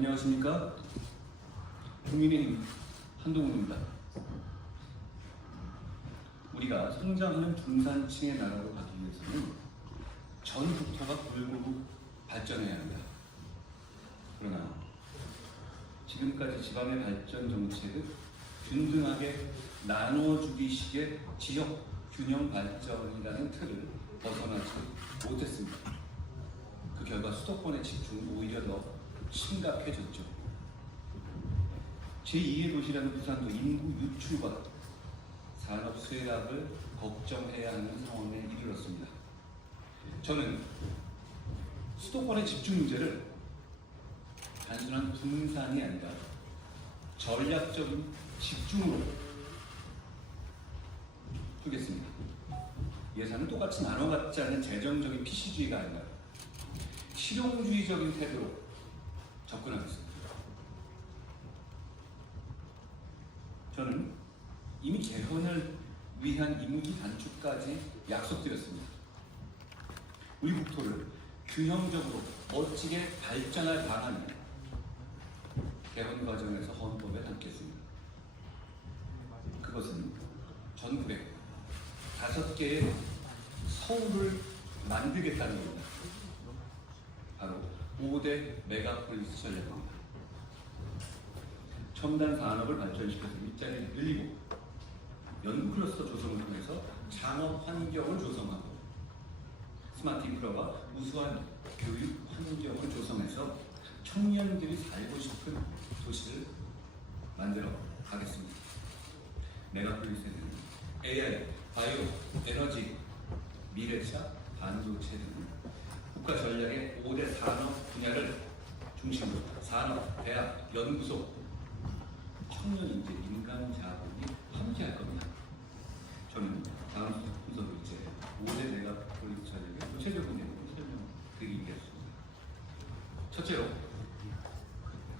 안녕하십니까? 국민의힘 한동훈입니다. 우리가 성장하는 중산층의 나라로 가기 위해서는 전 국토가 골고루 발전해야 합니다. 그러나 지금까지 지방의 발전 정책은 균등하게 나눠주기식의 지역 균형 발전이라는 틀을 벗어나지 못했습니다. 그 결과 수도권의 집중은 오히려 더 심각해졌죠. 제2의 도시라는 부산도 인구 유출과 산업 쇠락을 걱정해야 하는 상황에 이르렀습니다. 저는 수도권의 집중 문제를 단순한 분산이 아니라 전략적인 집중으로 풀겠습니다. 예산은 똑같이 나눠받지 않는 재정적인 PC주의가 아니라 실용주의적인 태도로 접근하겠습니다. 저는 이미 개헌을 위한 임기 단축까지 약속드렸습니다. 우리 국토를 균형적으로 멋지게 발전할 방안을 개헌 과정에서 헌법에 담겠습니다. 그것은 전국에 5개의 서울을 만들겠다는 겁니다. 바로 5대 메가폴리스 전략입니다. 첨단 산업을 발전시켜서 일자리를 늘리고 연구 클러스터 조성을 통해서 창업 환경을 조성하고 스마트 인프라와 우수한 교육 환경을 조성해서 청년들이 살고 싶은 도시를 만들어 가겠습니다. 메가폴리스에는 AI, 바이오, 에너지, 미래차, 반도체 등 국가 전략의 5대 산업 분야를 중심으로 산업, 대학, 연구소, 청년 인재, 민간 자본이 함께할 겁니다. 저는 다음 순서로 이제 5대 메가폴리스 전략의 구체적인 내용을 설명드리겠습니다. 첫째로,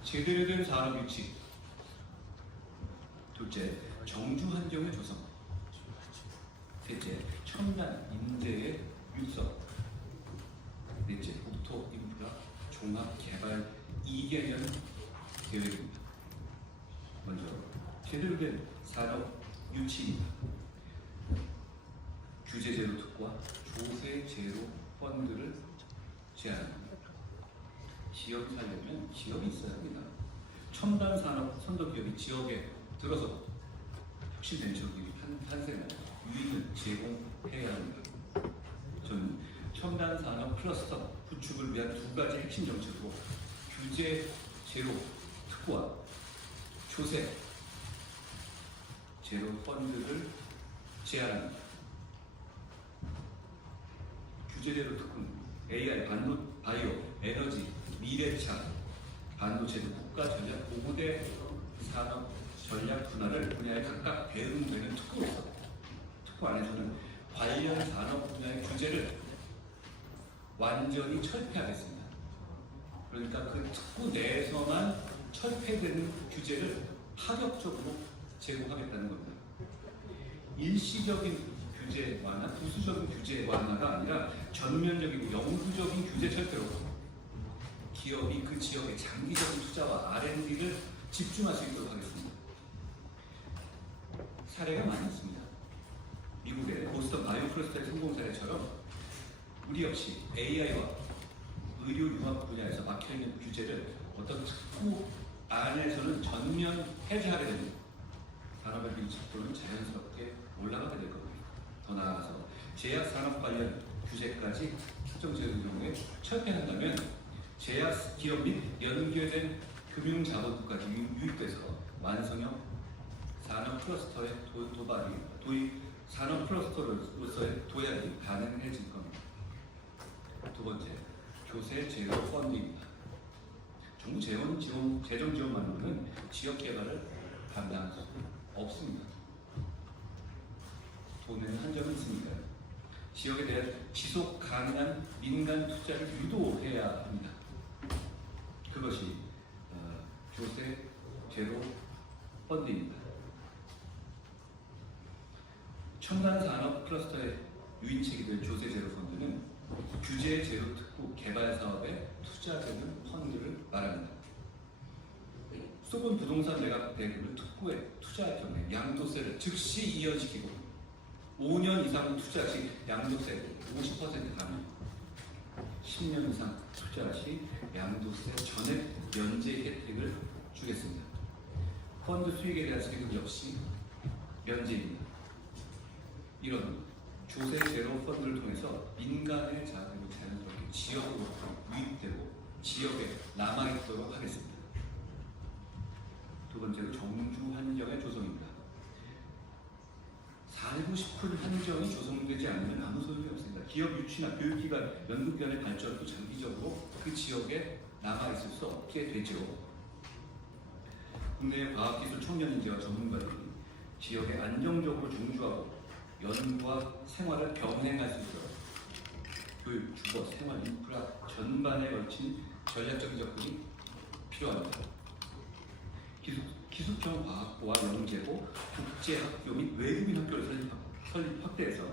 제대로 된 산업 유치. 둘째, 정주 환경의 조성. 셋째, 첨단 인재의 육성. 넷째, 국토 인프라 종합 개발 2개년 계획입니다. 먼저 제대로 된 산업 유치입니다. 규제 제로 특구와 조세 제로 펀드를 제안합니다. 기업이 살려면 기업이 있어야 합니다. 첨단 산업 선도 기업이 지역에 들어서 혁신 벤처 기업이 탄생할 유인을 제공해야 합니다. 저는 첨단 산업 클러스터 구축을 위한 2가지 핵심 정책으로 규제 제로 특구와 조세 제로 펀드를 제안합니다. 규제 제로 특구는 AI, 바이오, 에너지, 미래차, 반도체 등 국가 전략 5대 산업 전략 분야에 각각 배분되는 특구로서 특구 안에서는 관련 산업 분야의 규제를 완전히 철폐하겠습니다. 그러니까 그 특구 내에서만 철폐되는 규제를 파격적으로 제공하겠다는 겁니다. 일시적인 규제 완화, 부수적인 규제 완화가 아니라 전면적이고 영구적인 규제 철폐로 기업이 그 지역의 장기적인 투자와 R&D를 집중할 수 있도록 하겠습니다. 사례가 많이 있습니다. 미국의 보스턴 바이오 클러스터의 성공 사례처럼 우리 역시 AI와 의료 융합 분야에서 막혀있는 규제를 어떤 특구 안에서는 전면 해제하게 됩니다. 산업의 밀집도는 자연스럽게 올라가게 될 겁니다. 더 나아가서 제약 산업 관련 규제까지 특정제도의 경우에 철폐한다면 제약 기업 및 연계된 금융자본까지 유입돼서 완성형 산업 클러스터의 산업 클러스터로서의 도약이 가능해질 겁니다. 두 번째, 조세 제로 펀드입니다. 정부 재정 지원만으로는 지역 개발을 감당할 수 없습니다. 돈에는 한정이 있습니다. 지역에 대한 지속 가능한 민간 투자를 유도해야 합니다. 그것이 조세 제로 펀드입니다. 첨단 산업 클러스터의 유인책이 될 조세 제로 펀드는 규제 제로 특구 개발 사업에 투자되는 펀드를 말합니다. 수도권 부동산 매각 대금을 특구에 투자할 경우에 양도세를 즉시 이연시키고 5년 이상 투자 시 양도세 50% 감면, 10년 이상 투자 시 양도세 전액 면제 혜택을 주겠습니다. 펀드 수익에 대한 세금 역시 면제입니다. 이런 조세 제로 펀드를 통해서 민간의 자금이 자연스럽게 지역으로 유입되고 지역에 남아있도록 하겠습니다. 두 번째로 정주 환경의 조성입니다. 살고 싶은 환경이 조성되지 않으면 아무 소용이 없습니다. 기업 유치나 교육기관, 연구기관의 발전도 장기적으로 그 지역에 남아있을 수 없게 되죠. 국내의 과학기술 청년인재와 전문가들이 지역에 안정적으로 종주하고 연구와 생활을 병행할 수 있도록 교육, 주거, 생활, 인프라 전반에 걸친 전략적인 접근이 필요합니다. 기숙형 과학부와 영재고 국제학교 및 외국인 학교를 설립 확대해서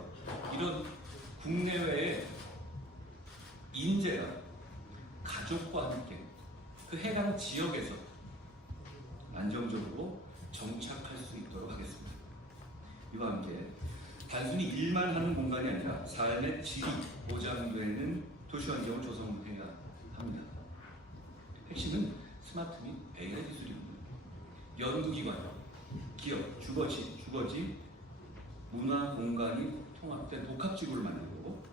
이런 국내외의 인재가 가족과 함께 그 해당 지역에서 안정적으로 정착할 수 있도록 하겠습니다. 이와 함께 단순히 일만 하는 공간이 아니라 삶의 질이 보장되는 도시환경을 조성해야 합니다. 핵심은 스마트 및 AI 기술입니다. 연구기관, 기업, 주거지, 문화 공간이 통합된 복합지구를 만들고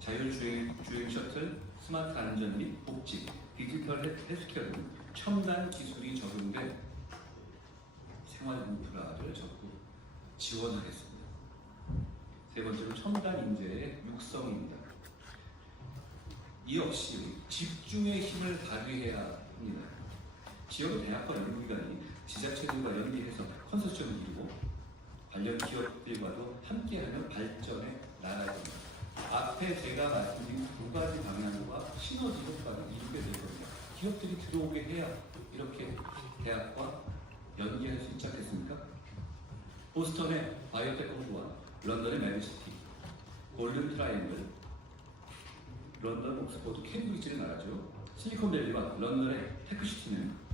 자율주행 셔틀, 스마트 안전 및 복지, 디지털 헬스케어 등 첨단 기술이 적용된 생활 인프라를 적극 지원하겠습니다. 세 번째로 첨단 인재의 육성입니다. 이 역시 집중의 힘을 발휘해야 합니다. 지역의 대학과 연구기관이 지자체들과 연계해서 컨소시엄을 이루고 관련 기업들과도 함께하는 발전에 나아야 합니다. 앞에 제가 말씀드린 두 가지 방향과 시너지 효과를 이루게 될 겁니다. 기업들이 들어오게 해야 이렇게 대학과 연계할 수 있지 않겠습니까? 보스턴의 바이오텍 호주와 런던의 메디시티, 골든 트라이앵글, 런던, 옥스퍼드, 케임브리지를 말하죠. 실리콘밸리와 런던의 테크시티는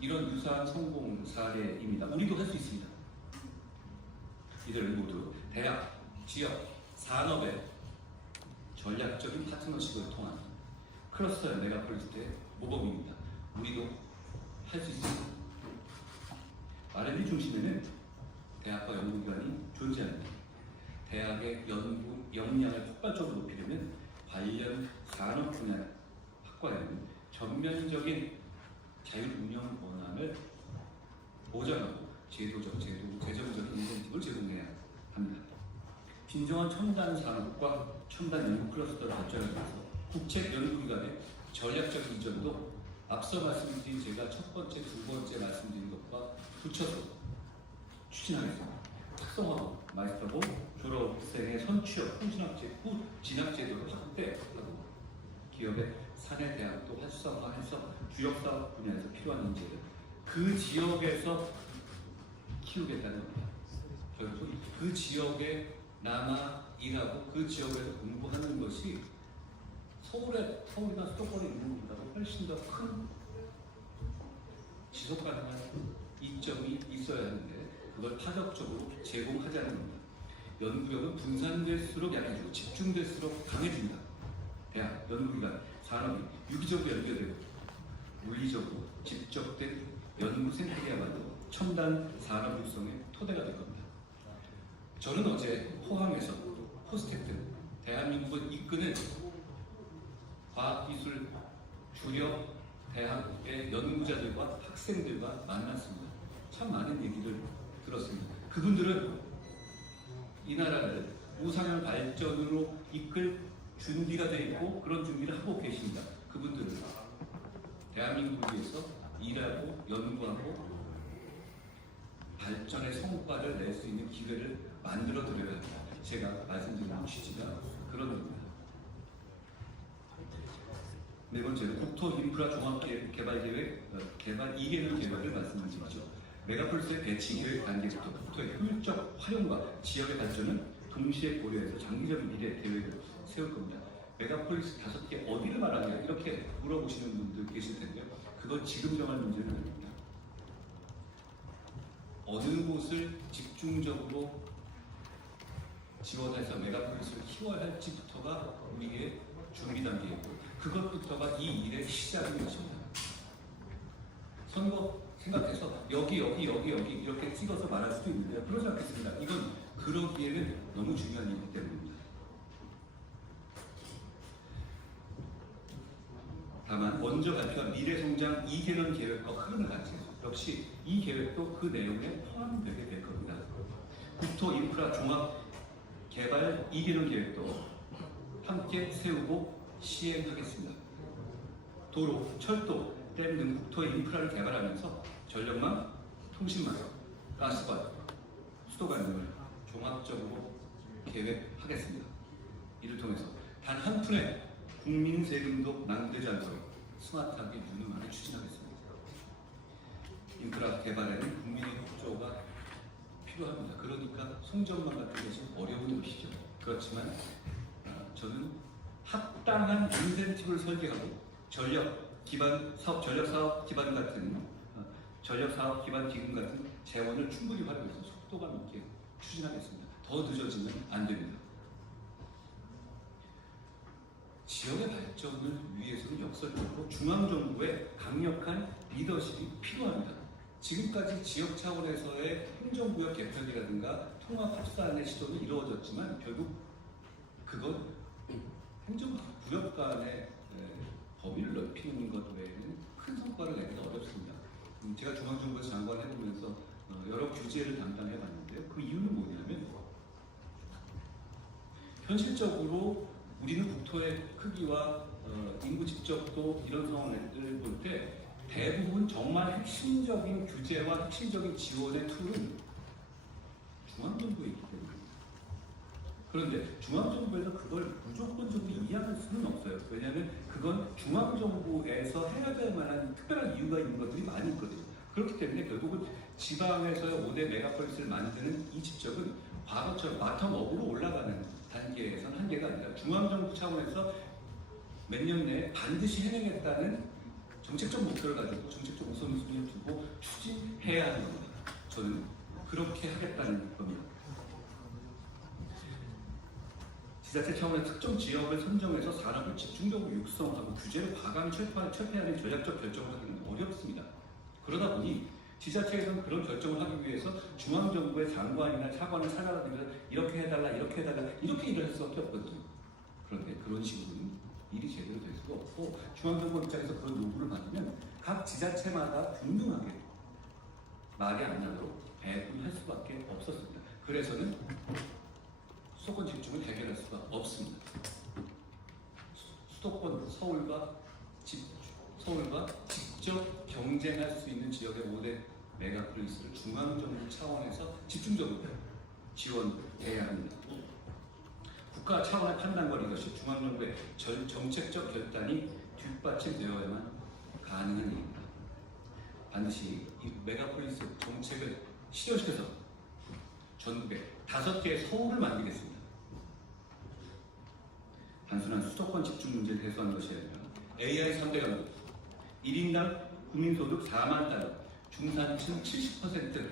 이런 유사한 성공 사례입니다. 우리도 할 수 있습니다. 이들을 모두 대학, 지역, 산업의 전략적인 파트너십을 통한 클러스터 메가폴리스의 모범입니다. 우리도 할 수 있습니다. R&D 중심에는 대학과 연구기관이 존재합니다. 대학의 연구 역량을 폭발적으로 높이려면 관련 산업 분야 확과에는 전면적인 자율 운영 권한을 보장하고 재정적인 인센티브를 제공해야 합니다. 진정한 첨단 산업과 첨단 연구 클러스터를 발전하기 위해서 국책 연구기관의 전략적인 이전도 앞서 말씀드린 제가 첫 번째, 두 번째 말씀드린 것과 붙여서 추진하겠습니다. 특성화고 마스터고 졸업생의 선취업 후 진학제도를 확대하고 기업의 사내 대학도 활성화해서 주력사업 분야에서 필요한 인재를 그 지역에서 키우겠다는 겁니다. 결국 그 지역에 남아 일하고 그 지역에서 공부하는 것이 서울이나 수도권에 있는 것보다 훨씬 더 큰 지속 가능한 이점이 있어야 하는데 그걸 파격적으로 제공하자는 겁니다. 연구력은 분산될수록 약해지고 집중될수록 강해집니다. 대학, 연구기관, 산업이 유기적으로 연결되고 물리적으로 집적된 연구 생태계야말로 첨단 산업 육성의 토대가 될 겁니다. 저는 어제 포항에서 포스텍 등 대한민국을 이끄는 과학기술 주력 대학의 연구자들과 학생들과 만났습니다. 참 많은 얘기를 들었습니다. 그분들은 이 나라를 우상향 발전으로 이끌 준비가 되어 있고 그런 준비를 하고 계십니다. 그분들은 대한민국을 위해서 일하고 연구하고 발전의 성과를 낼 수 있는 기회를 만들어 드려야 합니다. 제가 말씀드리는 취지가 그런 겁니다. 네 번째로 국토 인프라 종합개발계획 개발 2개년 계획을 말씀드리죠. 메가폴리스의 배치 계획 단계부터 국토의 효율적 활용과 지역의 발전은 동시에 고려해서 장기적인 미래 계획을 세울 겁니다. 메가폴리스 5개 어디를 말하냐 이렇게 물어보시는 분들 계실 텐데요. 그건 지금 정할 문제는 아닙니다. 어느 곳을 집중적으로 지원해서 메가폴리스를 키워야 할지부터가 우리의 준비 단계이고 그것부터가 이 일의 시작인 것입니다. 선거 생각해서 여기 이렇게 찍어서 말할 수도 있는데요. 그러지 않겠습니다. 이건 그러기에는 너무 중요한 일이기 때문입니다. 다만 먼저 발표한 미래성장 2개년 계획과 흐름을 같이 해서 역시 이 계획도 그 내용에 포함되게 될 겁니다. 국토 인프라 종합 개발 2개년 계획도 함께 세우고 시행하겠습니다. 도로, 철도, 댐 등 국토 인프라를 개발하면서 전력망, 통신망, 가스관, 수도관 등을 종합적으로 계획하겠습니다. 이를 통해서 단 한 푼의 국민 세금도 낭비되지 않도록 스마트하게 유능하게 추진하겠습니다. 인프라 개발에는 국민의 협조가 필요합니다. 그러니까 송전망 같은 것이 어려운 것이죠. 그렇지만 저는 합당한 인센티브를 설계하고 전력 사업 기반 같은 전력 사업 기반 기금 같은 재원을 충분히 활용해서 속도감 있게 추진하겠습니다. 더 늦어지면 안 됩니다. 지역의 발전을 위해서는 역설적으로 중앙정부의 강력한 리더십이 필요합니다. 지금까지 지역 차원에서의 행정구역 개편이라든가 통합합산의 시도는 이루어졌지만 결국 그건 행정구역 간의 범위를 넓히는 것 외에는 큰 성과를 내기가 어렵습니다. 제가 중앙정부에서 장관을 해보면서 여러 규제를 담당해봤는데요. 그 이유는 뭐냐면 현실적으로 우리는 국토의 크기와 인구 집적도 이런 상황을 볼 때 대부분 정말 핵심적인 규제와 핵심적인 지원의 툴은 중앙정부에 있기 때문입니다. 그런데 중앙정부에서 그걸 무조건적으로 이해할 수는 없어요. 왜냐하면 그건 중앙정부에서 해야 될 만한 특별한 이유가 있는 것들이 많이 있거든요. 그렇기 때문에 결국은 지방에서의 5대 메가폴리스를 만드는 이 집적은 과거처럼 바텀업으로 올라가는 단계에서는 한계가 아니라 중앙정부 차원에서 몇 년 내에 반드시 해내겠다는 정책적 목표를 가지고 정책적 우선순위를 두고 추진해야 하는 겁니다. 저는 그렇게 하겠다는 겁니다. 지자체 차원의 특정 지역을 선정해서 산업을 집중적으로 육성하고 규제를 과감히 철폐하는 전략적 결정을 하기는 어렵습니다. 그러다 보니 지자체에서는 그런 결정을 하기 위해서 중앙정부의 장관이나 차관을 찾아다니면서 이렇게 해달라 이렇게 일을 할 수밖에 없거든요. 그런데 그런 식으로는 일이 제대로 될 수가 없고 중앙정부 입장에서 그런 요구를 받으면 각 지자체마다 균등하게 말이 안 나도록 배분할 수밖에 없었습니다. 그래서는 수도권 집중을 해결할 수가 없습니다. 수도권 서울과 직접 경쟁할 수 있는 지역의 5대 메가폴리스를 중앙정부 차원에서 집중적으로 지원해야 합니다. 국가 차원의 판단과 리더십, 중앙정부의 정책적 결단이 뒷받침되어야만 가능한 일입니다. 반드시 이 메가폴리스 정책을 실현시켜서 전국에 5개의 서울을 만들겠습니다. 단순한 수도권 집중 문제를 해소하는 것이 아니라 AI 3대 강국, 1인당 국민소득 4만 달러, 중산층 70%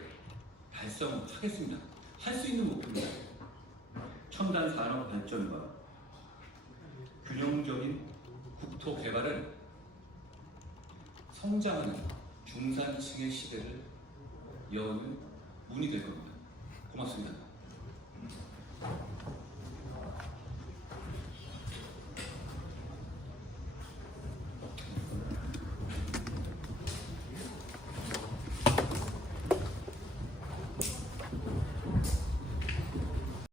달성하겠습니다. 할 수 있는 목표입니다. 첨단 산업 발전과 균형적인 국토 개발은 성장하는 중산층의 시대를 여는 문이 될 겁니다. 고맙습니다.